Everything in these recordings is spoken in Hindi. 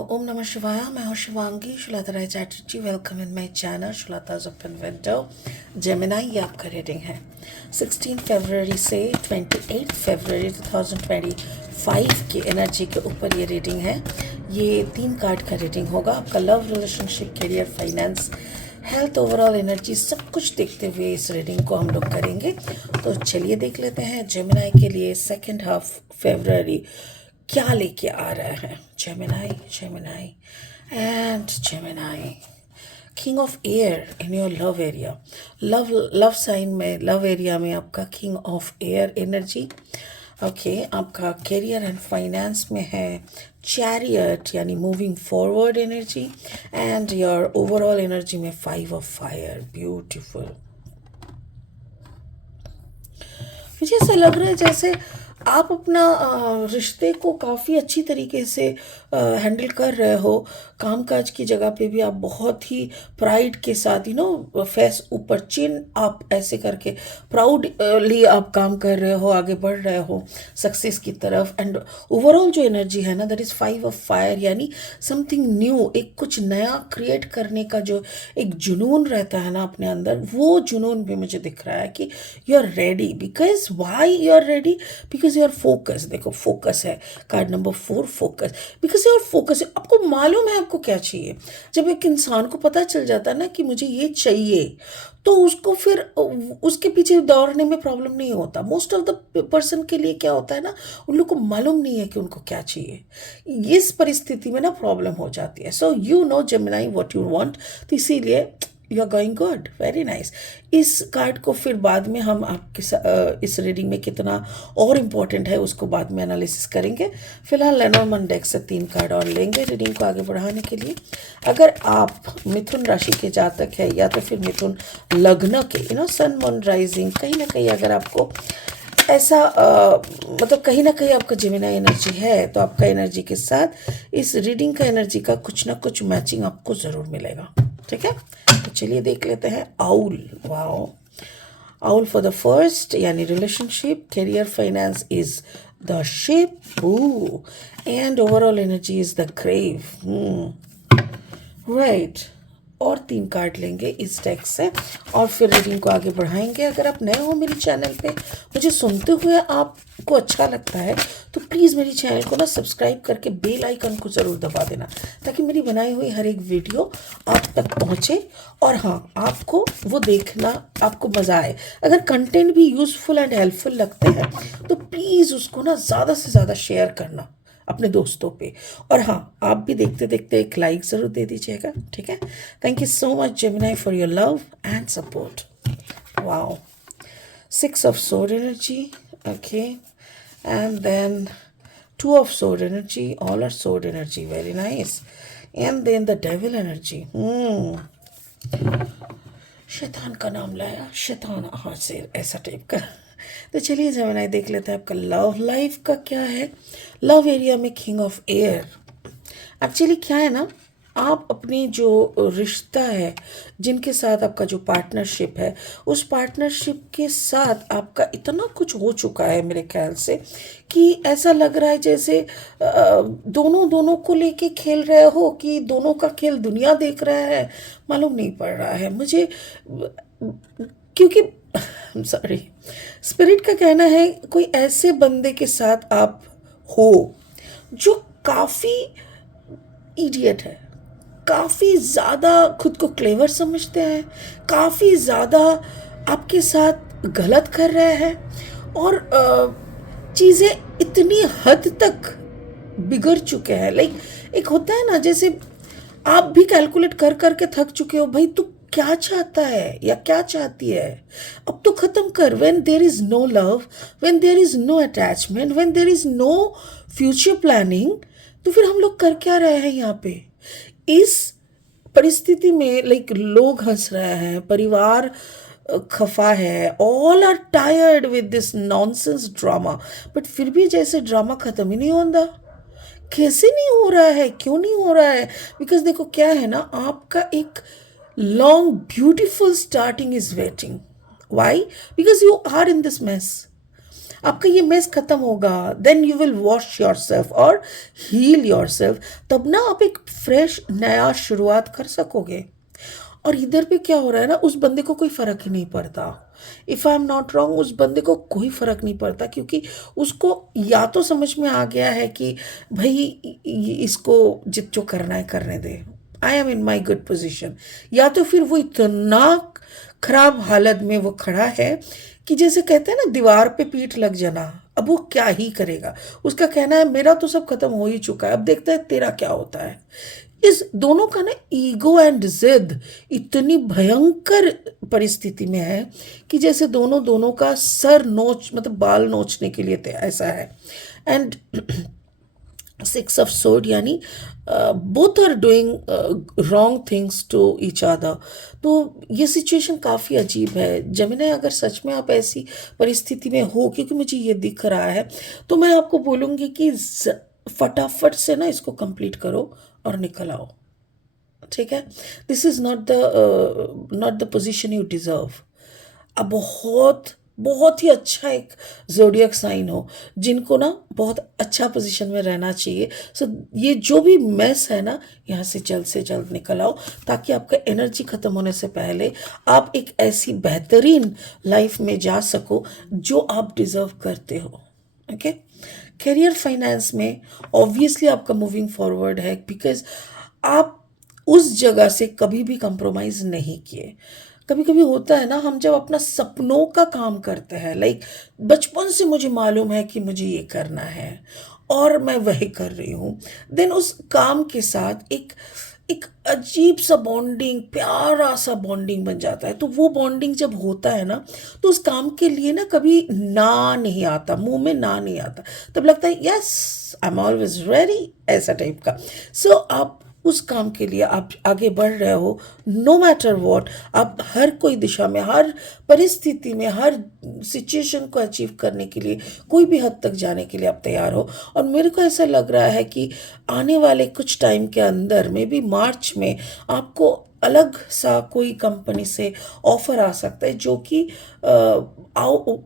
ओम नमः शिवाय। मैं हूँ Shivangi Shulta Rai Chatterjee. Welcome in my channel Shulta's open window Gemini. ये आपका रीडिंग है 16 फरवरी से 28 फरवरी 2025 की एनर्जी के ऊपर ये रीडिंग है। ये 3 कार्ड का रीडिंग होगा। आपका love, relationship, career, finance, health, overall energy सब कुछ देखते हुए इस रीडिंग को हम लोग करेंगे। तो चलिए देख लेते हैं जेमिनाई के लिए सेकेंड हाफ फरवरी क्या लेके आ रहा है। Gemini, Gemini and Gemini, king of air in your love area. Love sign में, लव एरिया में आपका king of air energy. Okay, आपका करियर एंड फाइनेंस में है चैरियट यानी moving forward energy, and your overall energy में 5 ऑफ फायर। ब्यूटीफुल। मुझे ऐसा लग रहा है जैसे आप अपना रिश्ते को काफ़ी अच्छी तरीके से हैंडल कर रहे हो। कामकाज की जगह पे भी आप बहुत ही प्राइड के साथ फेस ऊपर, चिन आप ऐसे करके प्राउडली आप काम कर रहे हो, आगे बढ़ रहे हो सक्सेस की तरफ। एंड ओवरऑल जो एनर्जी है ना, दैट इज़ 5 ऑफ फायर, यानी समथिंग न्यू, एक कुछ नया क्रिएट करने का जो एक जुनून रहता है ना अपने अंदर, वो जुनून भी मुझे दिख रहा है कि you are ready. Because why you are ready? Because you are focus. देखो, फोकस है card number 4, focus. Because you are focus, आपको मालूम है आपको क्या चाहिए। जब एक इंसान को पता चल जाता है ना कि मुझे ये चाहिए, तो उसको फिर उसके पीछे दौड़ने में प्रॉब्लम नहीं होता। मोस्ट ऑफ द पर्सन के लिए क्या होता है ना, उन लोग को मालूम नहीं है कि उनको क्या चाहिए। इस परिस्थिति में ना प्रॉब्लम हो जाती है। So you know Gemini what you want, तो इसीलिए you are going good, very nice. इस कार्ड को फिर बाद में हम आपके इस रीडिंग में कितना और इम्पोर्टेंट है उसको बाद में एनालिसिस करेंगे। फिलहाल लेनोर्मन डेक से 3 कार्ड और लेंगे रीडिंग को आगे बढ़ाने के लिए। अगर आप मिथुन राशि के जातक है या तो फिर मिथुन लग्न के सन मून राइजिंग, कहीं ना कहीं अगर आपको ऐसा मतलब कहीं ना कहीं आपका जेमिनाई एनर्जी है, तो आपका एनर्जी के साथ इस रीडिंग का एनर्जी का कुछ ना कुछ मैचिंग आपको ज़रूर मिलेगा। ठीक है, तो चलिए देख लेते हैं। Owl, wow. Owl for the first यानी relationship, career, finance is the ship, and overall energy is the crave. Right, और 3 कार्ड लेंगे इस डेक से और फिर रीडिंग को आगे बढ़ाएंगे। अगर आप नए हो मेरे चैनल पे, मुझे सुनते हुए आपको अच्छा लगता है, तो प्लीज़ मेरी चैनल को ना सब्सक्राइब करके बेल आइकन को ज़रूर दबा देना, ताकि मेरी बनाई हुई हर एक वीडियो आप तक पहुँचे और हाँ, आपको वो देखना, आपको मज़ा आए। अगर कंटेंट भी यूज़फुल एंड हेल्पफुल लगते हैं तो प्लीज़ उसको ना ज़्यादा से ज़्यादा शेयर करना अपने दोस्तों पे। और हाँ, आप भी देखते देखते एक लाइक ज़रूर दे दीजिएगा। ठीक है, thank you so much Gemini for your love and support. Wow, 6 of sword energy, okay, and then 2 of sword energy, all are sword energy, very nice. And then the devil energy, शैतान का नाम लाया, शैतान, हाँ से ऐसा टाइप का। तो चलिए जेमिनाई देख लेते हैं आपका लव लाइफ का क्या है। लव एरिया में किंग ऑफ एयर। एक्चुअली क्या है ना, आप अपनी जो रिश्ता है, जिनके साथ आपका जो पार्टनरशिप है, उस पार्टनरशिप के साथ आपका इतना कुछ हो चुका है मेरे ख्याल से कि ऐसा लग रहा है जैसे दोनों दोनों को लेके खेल रहे हो कि दोनों का खेल दुनिया देख रहा है, मालूम नहीं पड़ रहा है मुझे। क्योंकि सॉरी, स्पिरिट का कहना है कोई ऐसे बंदे के साथ आप हो जो काफ़ी इडियट है, काफ़ी ज़्यादा खुद को क्लेवर समझते हैं, काफ़ी ज़्यादा आपके साथ गलत कर रहे हैं, और चीज़ें इतनी हद तक बिगड़ चुके हैं। लाइक एक होता है ना, जैसे आप भी कैलकुलेट कर करके थक चुके हो, भाई तू क्या चाहता है या क्या चाहती है, अब तो खत्म कर। When there is no love, when there is no attachment, when there is no future planning, तो फिर हम लोग कर क्या रहे हैं यहाँ पे। इस परिस्थिति में लाइक लोग हंस रहे हैं, परिवार खफा है, all are tired with this nonsense drama, but फिर भी जैसे ड्रामा खत्म ही नहीं होता। कैसे नहीं हो रहा है, क्यों नहीं हो रहा है? बिकॉज देखो क्या है ना, आपका एक long beautiful starting is waiting. Why? Because you are in this mess. आपका ये मेस खत्म होगा, then you will wash your self और हील योर सेल्फ, तब ना आप एक फ्रेश नया शुरुआत कर सकोगे। और इधर पे क्या हो रहा है ना, उस बंदे को कोई फर्क ही नहीं पड़ता। If I am not wrong, उस बंदे को कोई फर्क नहीं पड़ता, क्योंकि उसको या तो समझ में आ गया है कि भाई इसको जित जो करना है करने दे, I am in my good position, या तो फिर वो इतना खराब हालत में वो खड़ा है कि जैसे कहते हैं ना दीवार पे पीठ लग जाना, अब वो क्या ही करेगा। उसका कहना है मेरा तो सब खत्म हो ही चुका है, अब देखते हैं तेरा क्या होता है। इस दोनों का ना ईगो एंड जिद इतनी भयंकर परिस्थिति में है कि जैसे दोनों दोनों का सर नोच मतलब बाल नोचने के लिए ऐसा है। एंड सिक्स ऑफ सोड यानी both are doing wrong things to each other. तो ये सिचुएशन काफ़ी अजीब है। जमिनी, अगर सच में आप ऐसी परिस्थिति में हो, क्योंकि मुझे ये दिख रहा है, तो मैं आपको बोलूँगी कि फटाफट से ना इसको कंप्लीट करो और निकल आओ, ठीक है। This is not the position you deserve. अब बहुत बहुत ही अच्छा एक ज़ोडिएक साइन हो जिनको ना बहुत अच्छा पोजीशन में रहना चाहिए। सो ये जो भी मेस है ना, यहाँ से जल्द निकल आओ, ताकि आपका एनर्जी ख़त्म होने से पहले आप एक ऐसी बेहतरीन लाइफ में जा सको जो आप डिज़र्व करते हो। ओके। करियर फाइनेंस में ऑब्वियसली आपका मूविंग फॉरवर्ड है, बिकॉज आप उस जगह से कभी भी कंप्रोमाइज़ नहीं किए। कभी कभी होता है ना, हम जब अपना सपनों का काम करते हैं, लाइक बचपन से मुझे मालूम है कि मुझे ये करना है और मैं वही कर रही हूँ, देन उस काम के साथ एक एक अजीब सा बॉन्डिंग, प्यारा सा बॉन्डिंग बन जाता है। तो वो बॉन्डिंग जब होता है ना, तो उस काम के लिए ना कभी ना नहीं आता, मुंह में ना नहीं आता, तब लगता है yes I am always ready, ऐसा टाइप का। सो आप उस काम के लिए आप आगे बढ़ रहे हो, नो मैटर वॉट। आप हर कोई दिशा में, हर परिस्थिति में, हर सिचुएशन को अचीव करने के लिए, कोई भी हद तक जाने के लिए आप तैयार हो। और मेरे को ऐसा लग रहा है कि आने वाले कुछ टाइम के अंदर में भी मार्च में आपको अलग सा कोई कंपनी से ऑफर आ सकता है, जो कि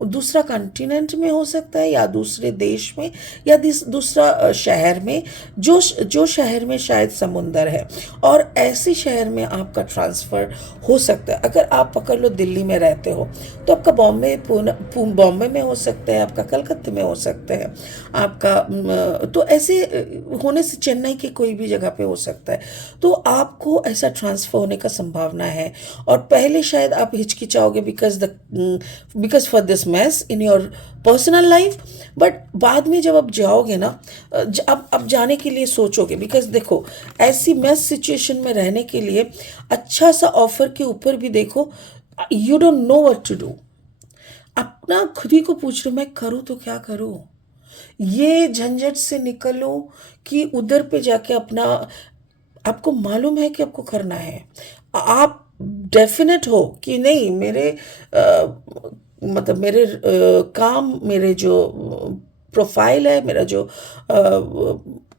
दूसरा कॉन्टिनेंट में हो सकता है, या दूसरे देश में, या दूसरा शहर में, जो शहर में शायद समुंदर है, और ऐसे शहर में आपका ट्रांसफ़र हो सकता है। अगर आप पकड़ लो दिल्ली में रहते हो, तो आपका बॉम्बे में हो सकता है, आपका कलकत्ते में हो सकता है, आपका तो ऐसे होने से चेन्नई के कोई भी जगह पे हो सकता है। तो आपको ऐसा ट्रांसफ़र होने का संभावना है। और पहले शायद आप हिचकिचाओगे because for this mess in your personal life, but बाद में जब आप जाओगे ना, अब जाने के लिए सोचोगे, बिकॉज देखो ऐसी मैस सिचुएशन में रहने के लिए अच्छा सा ऑफर के ऊपर भी देखो, you don't know what to do. अपना खुद ही को पूछ रहे मैं करूँ तो क्या करूँ, ये झंझट से निकलूं कि उधर पे जाके अपना, आपको मालूम है कि आपको करना है, आप डेफिनेट हो कि नहीं मेरे मतलब मेरे काम, मेरे जो प्रोफाइल है, मेरा जो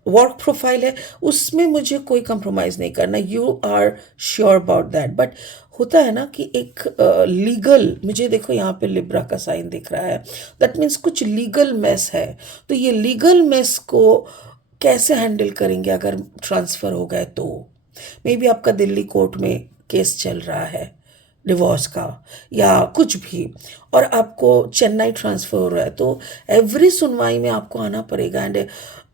वर्क प्रोफाइल है, उसमें मुझे कोई कंप्रोमाइज़ नहीं करना, you are sure about that. But होता है ना कि एक लीगल, मुझे देखो यहाँ पे लिब्रा का साइन दिख रहा है, दैट मीन्स कुछ लीगल मेस है। तो ये लीगल मेस को कैसे हैंडल करेंगे अगर ट्रांसफ़र हो गए तो? मे बी आपका दिल्ली कोर्ट में केस चल रहा है डिवोर्स का या कुछ भी, और आपको चेन्नई ट्रांसफ़र हो रहा है, तो एवरी सुनवाई में आपको आना पड़ेगा, and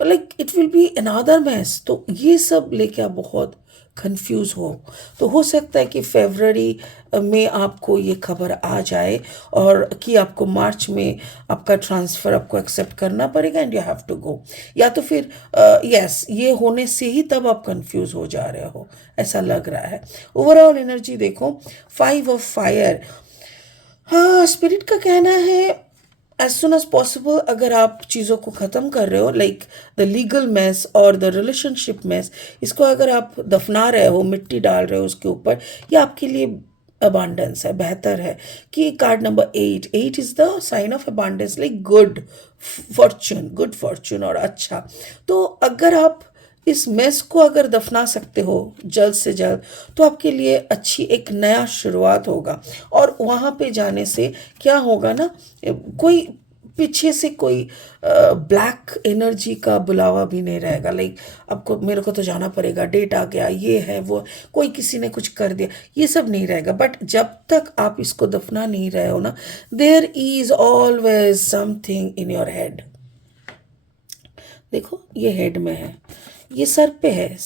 like it will be another mess. तो ये सब लेके आप बहुत कंफ्यूज तो हो सकता है कि फरवरी में आपको ये खबर आ जाए और कि आपको मार्च में आपका ट्रांसफ़र आपको एक्सेप्ट करना पड़ेगा and you have to go, या तो फिर यस ये होने से ही तब आप कंफ्यूज हो जा रहे हो, ऐसा लग रहा है। ओवरऑल एनर्जी देखो, 5 ऑफ फायर। हाँ, स्पिरिट का कहना है एज सुन एज पॉसिबल अगर आप चीज़ों को ख़त्म कर रहे हो, लाइक द लीगल मेस और द रिलेशनशिप मेस, इसको अगर आप दफना रहे हो, मिट्टी डाल रहे हो उसके ऊपर, ये आपके लिए अबांडेंस है, बेहतर है। कि card number 8, 8 is the sign of abundance, like good fortune और अच्छा। तो अगर आप इस मेस को अगर दफना सकते हो जल्द से जल्द, तो आपके लिए अच्छी एक नया शुरुआत होगा। और वहाँ पे जाने से क्या होगा ना, कोई पीछे से कोई ब्लैक एनर्जी का बुलावा भी नहीं रहेगा, लाइक आपको मेरे को तो जाना पड़ेगा, डेट आ गया, ये है वो, कोई किसी ने कुछ कर दिया, ये सब नहीं रहेगा। बट जब तक आप इसको दफना नहीं रहे हो ना, there is always something in your head. देखो ये हेड में है, ये सर पे है।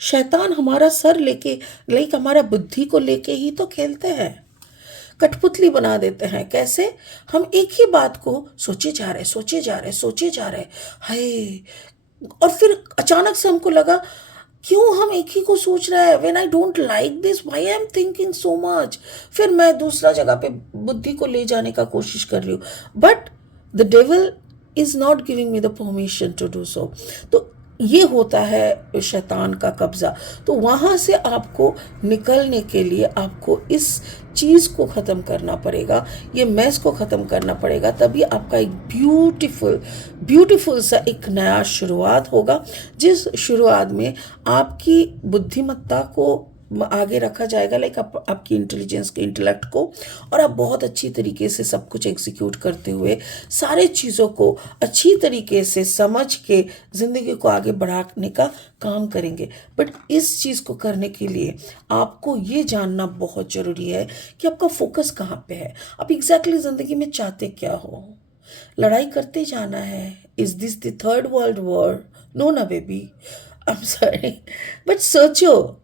शैतान हमारा सर लेके, लाइक हमारा बुद्धि को लेके ही तो खेलते हैं, कठपुतली बना देते हैं। कैसे? हम एक ही बात को सोचे जा रहे, सोचे जा रहे, सोचे जा रहे, हाय, और फिर अचानक से हमको लगा क्यों हम एक ही को सोच रहे हैं, when I don't like this why I am thinking so much. फिर मैं दूसरा जगह पे बुद्धि को ले जाने का कोशिश कर रही हूँ, but the devil is not giving me the permission to do so. तो ये होता है शैतान का कब्जा। तो वहाँ से आपको निकलने के लिए आपको इस चीज़ को ख़त्म करना पड़ेगा, ये मैस को ख़त्म करना पड़ेगा, तभी आपका एक ब्यूटीफुल सा एक नया शुरुआत होगा, जिस शुरुआत में आपकी बुद्धिमत्ता को आगे रखा जाएगा, लाइक आपकी इंटेलिजेंस के इंटेलेक्ट को, और आप बहुत अच्छी तरीके से सब कुछ एग्जीक्यूट करते हुए सारे चीज़ों को अच्छी तरीके से समझ के ज़िंदगी को आगे बढ़ाने का काम करेंगे। बट इस चीज़ को करने के लिए आपको ये जानना बहुत ज़रूरी है कि आपका फोकस कहाँ पे है, आप एग्जैक्टली ज़िंदगी में चाहते क्या हो। लड़ाई करते जाना है, is this the third world war? No ना baby, I am sorry, but सोचो,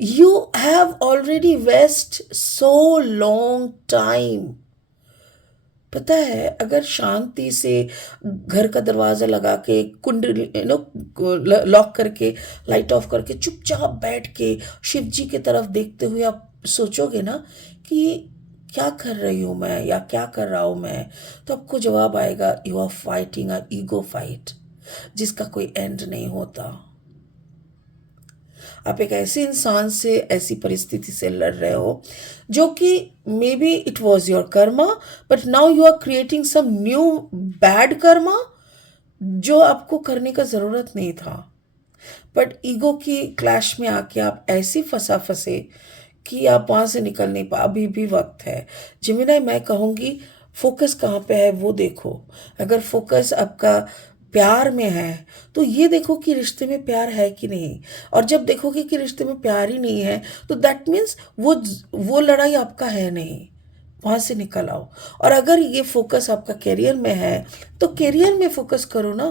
you have already wasted so long time। पता है, अगर शांति से घर का दरवाज़ा लगा के, कुंडली लॉक करके, लाइट ऑफ करके, चुपचाप बैठ के शिव जी की तरफ देखते हुए आप सोचोगे ना कि क्या कर रही हूँ मैं या क्या कर रहा हूँ मैं, तो आपको जवाब आएगा, you are fighting a ego fight जिसका कोई एंड नहीं होता। आप एक ऐसे इंसान से, ऐसी परिस्थिति से लड़ रहे हो जो कि maybe it was your karma, but now you are creating some new bad karma जो आपको करने का ज़रूरत नहीं था। बट ईगो की क्लैश में आके आप ऐसी फंसे कि आप वहाँ से निकल नहीं पा। अभी भी वक्त है जिमिनाई, मैं कहूँगी फोकस कहाँ पे है वो देखो। अगर फोकस आपका प्यार में है तो ये देखो कि रिश्ते में प्यार है कि नहीं, और जब देखोगे कि रिश्ते में प्यार ही नहीं है तो दैट मीन्स वो लड़ाई आपका है नहीं, वहाँ से निकल आओ। और अगर ये फोकस आपका करियर में है तो करियर में फोकस करो ना,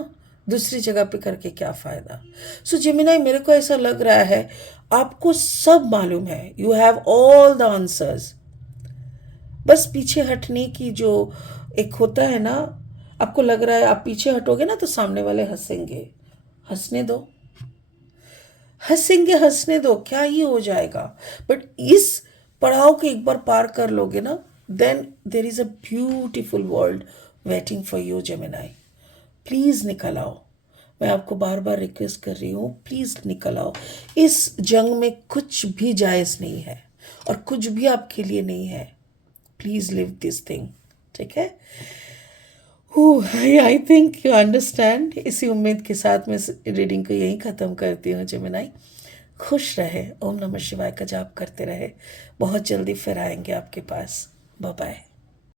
दूसरी जगह पे करके क्या फ़ायदा। सो जेमिनाई, मेरे को ऐसा लग रहा है आपको सब मालूम है, you have all the answers. बस पीछे हटने की जो एक होता है ना, आपको लग रहा है आप पीछे हटोगे ना तो सामने वाले हंसेंगे, हंसने दो, हंसने दो, क्या ही हो जाएगा। बट इस पड़ाव को एक बार पार कर लोगे ना, then there is a beautiful world waiting for you Gemini. Please निकल आओ, मैं आपको बार बार रिक्वेस्ट कर रही हूँ, प्लीज़ निकल आओ। इस जंग में कुछ भी जायज़ नहीं है और कुछ भी आपके लिए नहीं है। प्लीज़ लिव दिस थिंग, ठीक है? I think you understand. इसी उम्मीद के साथ मैं इस रीडिंग को यहीं ख़त्म करती हूँ जेमिनाई। खुश रहे, ओम नमः शिवाय का जाप करते रहे, बहुत जल्दी फिर आएंगे आपके पास। Bye bye.